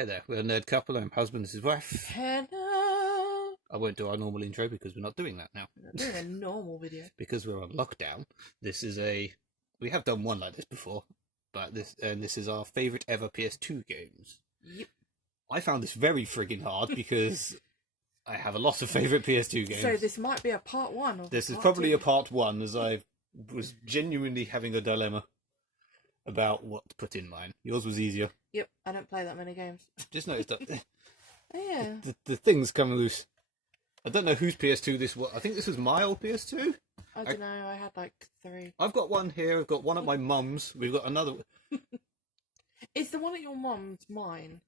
Hey there, we're a nerd couple. I'm husband, this is wife. Hello. I won't do our normal intro because we're not doing that now. I'm doing a normal video. Because we're on lockdown. This is we have done one like this before, but this is our favourite ever PS2 games. Yep. I found this very friggin' hard because I have a lot of favourite PS2 games. So this might be a part one. This is part probably two. a part one, as I was genuinely having a dilemma about what to put in mine. Yours was easier. Yep, I don't play that many games. Just noticed that Oh, yeah. the things come loose. I don't know whose PS2 this was. I think this was my old PS2. I don't know, I had like 3. I've got one here. I've got one at my mum's. We've got another. Is the one at your mum's mine?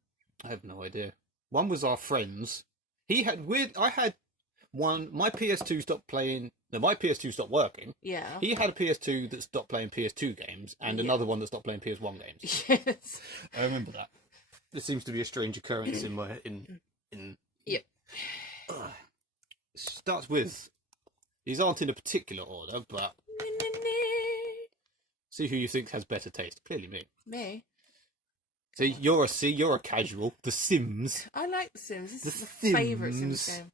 I have no idea. One was our friend's. He had weird. I had one. My PS2 stopped playing. No, my PS2 stopped working. Yeah. He had a PS2 that stopped playing PS2 games, and Yeah. another one that stopped playing PS1 games. Yes. I remember that. This seems to be a strange occurrence in my in. Yep. It starts with. These aren't in a particular order, but see who you think has better taste. Clearly me. Me? See, you're a casual. The Sims. I like The Sims. This The is my favourite Sims. Sims game.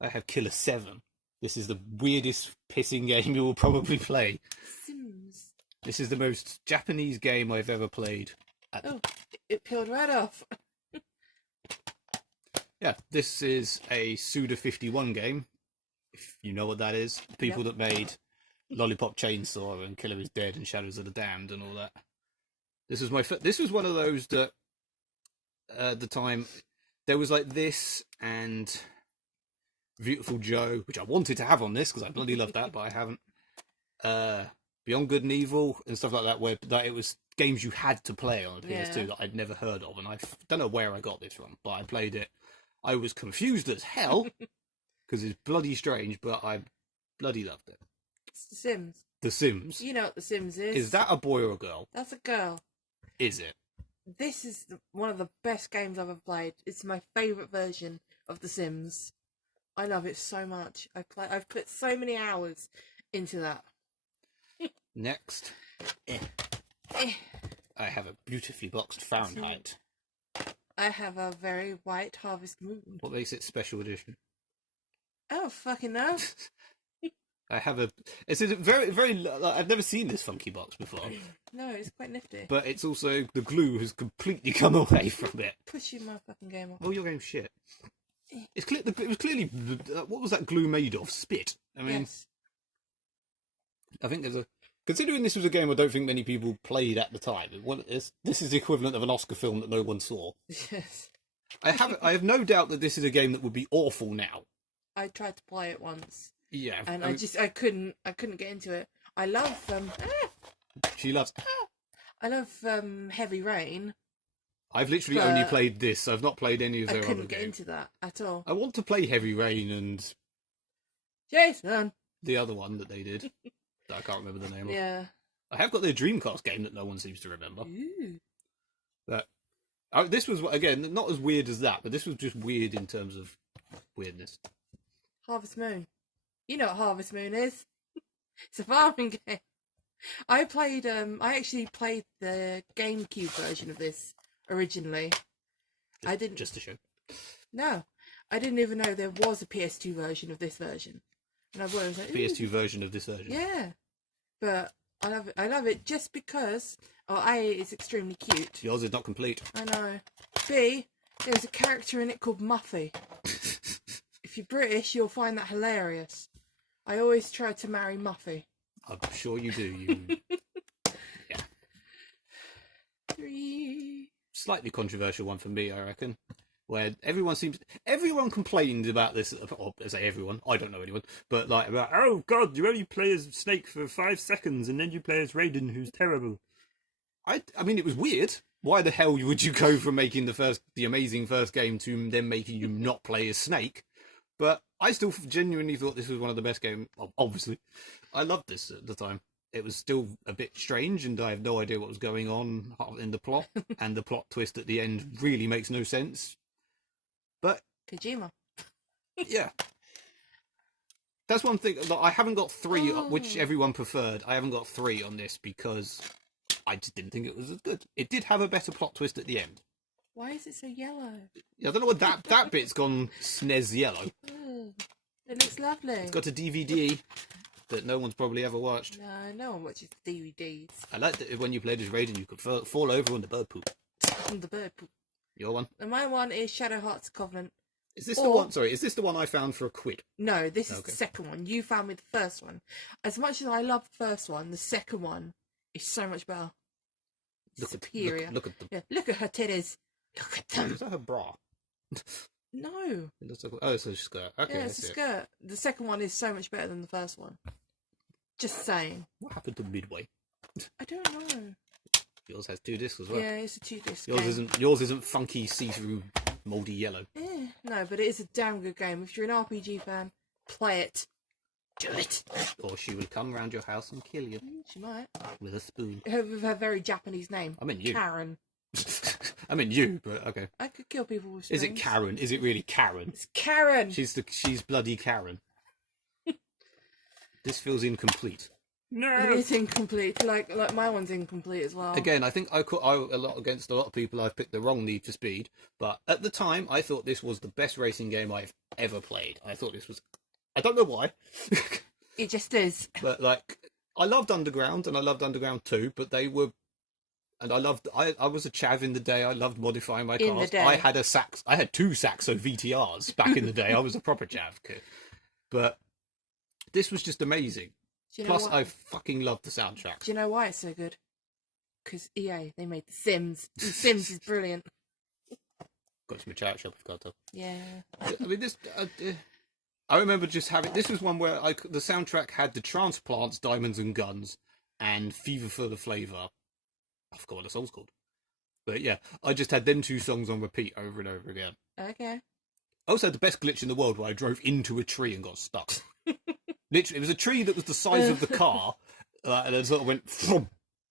I have Killer 7. This is the weirdest pissing game you will probably play. Sims. This is the most Japanese game I've ever played. Oh, it peeled right off. Yeah, this is a Suda51 game, if you know what that is. People that made Lollipop Chainsaw and Killer is Dead and Shadows of the Damned and all that. This was this was one of those that at the time there was like this and Beautiful Joe, which I wanted to have on this because I bloody love that, but I haven't. Beyond Good and Evil and stuff like that, where that it was games you had to play on a PS2 that I'd never heard of, and I don't know where I got this from, but I played it. I was confused as hell because it's bloody strange, but I bloody loved it. It's The Sims. The Sims. You know what The Sims is. Is that a boy or a girl? That's a girl. Is it? This is one of the best games I've ever played. It's my favourite version of The Sims. I love it so much. I've put so many hours into that. Next, I have a beautifully boxed Fahrenheit. I have a very white Harvest Moon. What makes it special edition? Oh, fucking no. I have a. It's a very, very. I've never seen this funky box before. No, it's quite nifty. But it's also the glue has completely come away from it. Pushing my fucking game off. Oh, your game's shit. It's clear. It was clearly. What was that glue made of? Spit. I mean, Yes. I think there's a. Considering this was a game I don't think many people played at the time, this is the equivalent of an Oscar film that no one saw. Yes. I have no doubt that this is a game that would be awful now. I tried to play it once, Yeah, and I couldn't get into it. I love she loves. I love Heavy Rain. I've literally only played this. I've not played any of I their other couldn't get games. into that at all. I want to play Heavy Rain and Jason. the other one that they did. That I can't remember the name of. Yeah. I have got their Dreamcast game that no one seems to remember. Ooh. This was, again, not as weird as that, but this was just weird in terms of weirdness. Harvest Moon. You know what Harvest Moon is? It's a farming game. I actually played the GameCube version of this originally. I didn't. Just to show. No, I didn't even know there was a PS2 version of this version. And I was like, PS2 version of this version. yeah, but I love it. I love it just because A, it's extremely cute. Yours is not complete. I know. B, there's a character in it called Muffy. If you're British, you'll find that hilarious. I always try to marry Muffy. I'm sure you do. Yeah. 3. Slightly controversial one for me, I reckon. Where everyone complained about this, or I say everyone, I don't know anyone, but like about, oh god, you only play as Snake for 5 seconds and then you play as Raiden, who's terrible. I mean, it was weird. Why the hell would you go from making the amazing first game to then making you not play as Snake? But I still genuinely thought this was one of the best games. Obviously, I loved this at the time. It was still a bit strange, and I have no idea what was going on in the plot, and the plot twist at the end really makes no sense. But Kojima. yeah, that's one thing. I haven't got 3, which everyone preferred. I haven't got 3 on this because I just didn't think it was as good. It did have a better plot twist at the end. Why is it so yellow? Yeah, I don't know what that bit's gone SNES yellow. Oh, it looks lovely. It's got a DVD that no one's probably ever watched. No one watches DVDs. I like that when you played as Raiden, you could fall over on the bird poop. On the bird poop. Your one? And my one is Shadow Hearts Covenant. Is this the one? Sorry, is this the one I found for £1? No, this is Okay. the second one. You found me the first one. As much as I love the first one, the second one is so much better. Superior. Look at them. Yeah, look at her titties. Look at them. Is that her bra? No. It looks like, oh, it's a skirt. Okay, Yeah, that's it's a it. skirt. The second one is so much better than the first one. Just saying. What happened to Midway? I don't know. Yours has 2 discs as well. Yeah, it's a 2-disc Yours isn't funky see-through mouldy yellow. No, but it is a damn good game. If you're an RPG fan, play it. Do it. Or she will come round your house and kill you She might. with a spoon. With her very Japanese name. I mean you. Karen. I mean you, but okay. I could kill people with spoons. Is it Karen? Is it really Karen? It's Karen. She's bloody Karen. This feels incomplete. It is incomplete. Like my one's incomplete as well. Again, I think against a lot of people, I've picked the wrong Need for Speed. But at the time, I thought this was the best racing game I've ever played. I thought this was... I don't know why. It just is. But, like, I loved Underground, and I loved Underground 2, but they were... And I was a chav in the day. I loved modifying my In cars. the day. I had 2 Saxo VTRs back in the day. I was a proper chav kid. But this was just amazing. Do you know Plus, why? I fucking loved the soundtrack. Do you know why it's so good? Because EA, they made The Sims. And Sims is brilliant. Got some charity shop, I've got to. Yeah. I mean, this. I remember just having. This was one where the soundtrack had the Transplants, Diamonds and Guns, and Fever for the Flavour. I forgot what the song's called. But yeah, I just had them 2 songs on repeat over and over again. Okay. I also had the best glitch in the world where I drove into a tree and got stuck. Literally, it was a tree that was the size of the car, and then sort of went, thump,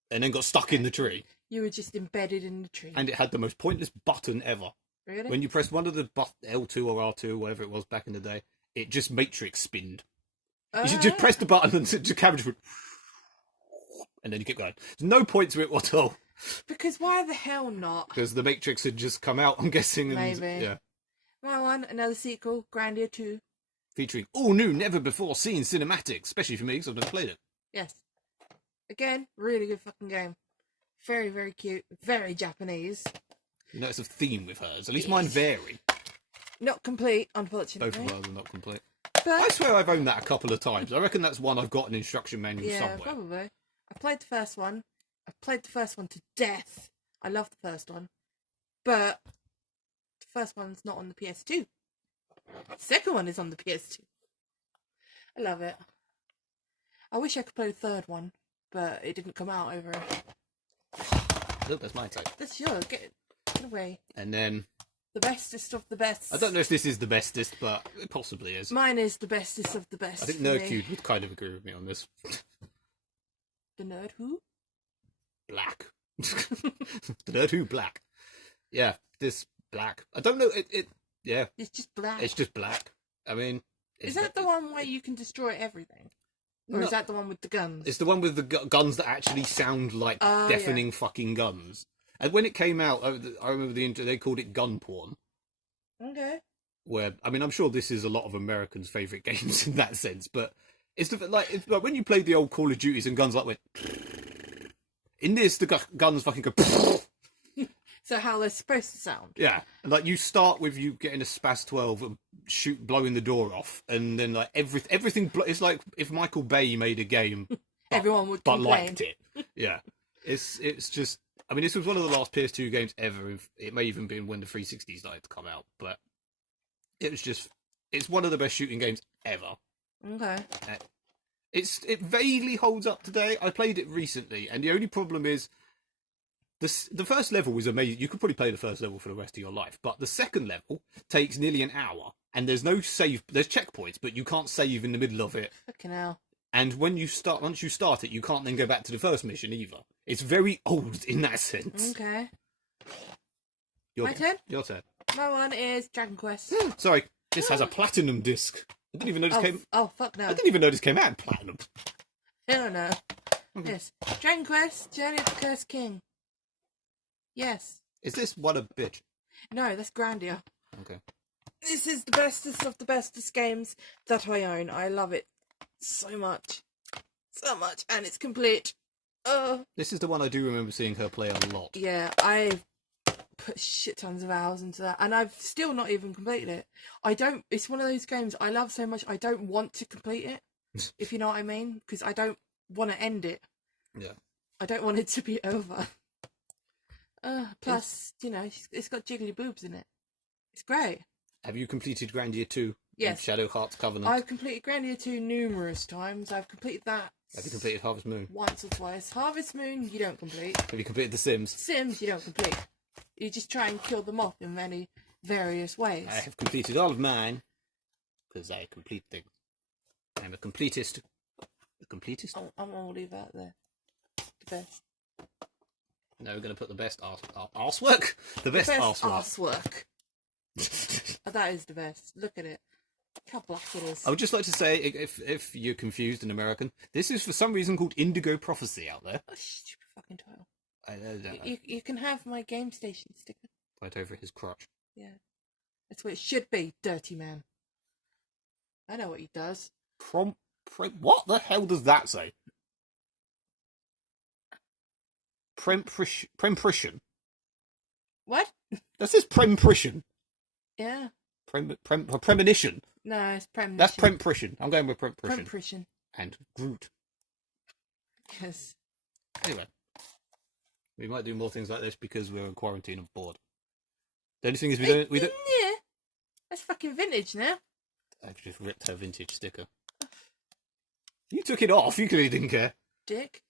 and then got stuck in the tree. You were just embedded in the tree. And it had the most pointless button ever. Really? When you pressed one of the L2 or R2, whatever it was back in the day, it just matrix spinned. You should just press the button and the cabbage would... And then you keep going. There's no point to it at all. Because why the hell not? Because the Matrix had just come out, I'm guessing. And, Maybe. Yeah. My one, another sequel, Grandia 2. Featuring all new, never before seen cinematics, especially for me because I've never played it. Yes. Again, really good fucking game. Very, very cute. Very Japanese. You notice a theme with hers. At least mine vary. Not complete, unfortunately. Both of ours are not complete. But, I swear I've owned that a couple of times. I reckon that's one I've got an instruction manual yeah, somewhere. probably. I played the first one. I played the first one to death. I love the first one. But the first one's not on the PS2. The second one is on the PS2. I love it. I wish I could play the third one, but it didn't come out over it. Look, that's my type. That's yours. Get away. And then, The bestest of the best. I don't know if this is the bestest, but it possibly is. Mine is the bestest of the best. I think for me. Nerdcube would kind of agree with me on this. The Nerd Who? Black. The Nerd Who Black. Yeah, this black. I don't know. Yeah, It's just black. it's just black. I mean, Is that the one where you can destroy everything? Or No. is that the one with the guns? It's the one with the guns that actually sound like Oh, deafening fucking guns. And when it came out, I remember they called it gun porn. Okay. Where, I mean, I'm sure this is a lot of Americans' favourite games in that sense, but it's like when you played the old Call of Duties and guns like went. In this, the guns fucking go. So how they're supposed to sound. Yeah, and like you start with you getting a Spas 12 and blowing the door off, and then like everything. It's like if Michael Bay made a game, Everyone would but complain. liked it. Yeah, it's just. I mean, this was one of the last PS2 games ever. It may even been when the 360 started to come out, but it was just. It's one of the best shooting games ever. Okay. It vaguely holds up today. I played it recently, and the only problem is the first level was amazing. You could probably play the first level for the rest of your life, but the second level takes nearly an hour, and there's no save. There's checkpoints, but you can't save in the middle of it. Fucking hell. And once you start it, you can't then go back to the first mission either. It's very old in that sense. Okay. Your My turn? Your turn. My one is Dragon Quest. Sorry, this has a platinum disc. I didn't even know this came. Oh, fuck no. I didn't even know this came out in platinum. Hell no. Yes. Dragon Quest, Journey of the Cursed King. Yes. Is this what a bitch? No, that's Grandia. Okay. This is the bestest of the bestest games that I own. I love it so much. So much. And it's complete. This is the one I do remember seeing her play a lot. Yeah, I've put shit tons of hours into that. And I've still not even completed it. It's one of those games I love so much, I don't want to complete it. If you know what I mean. Because I don't want to end it. Yeah. I don't want it to be over. Plus, you know, it's got jiggly boobs in it. It's great. Have you completed Grandia 2? Yes. Shadow Hearts Covenant? I've completed Grandia 2 numerous times. I've completed that. Have you completed Harvest Moon? Once or twice. Harvest Moon, you don't complete. Have you completed The Sims? Sims, you don't complete. You just try and kill them off in many various ways. I have completed all of mine because I complete things. I'm a completist. A completist? I'm gonna leave that there. The best. No, we're going to put the best arsework. The best arsework. That is the best. Look at it. Look how black it is. I would just like to say, if you're confused in American, this is for some reason called Indigo Prophecy out there. Oh, stupid fucking title. I don't know. You can have my Game Station sticker. Right over his crotch. Yeah. That's what it should be, dirty man. I know what he does. What the hell does that say? Prempression. What? That says prempression. Yeah. Premonition. No, it's premonition. That's prempression. I'm going with prempression. Premonition. And Groot. Yes. Anyway. We might do more things like this because we're in quarantine and bored. The only thing is we don't... Yeah. That's fucking vintage now. I just ripped her vintage sticker. You took it off. You clearly didn't care. Dick.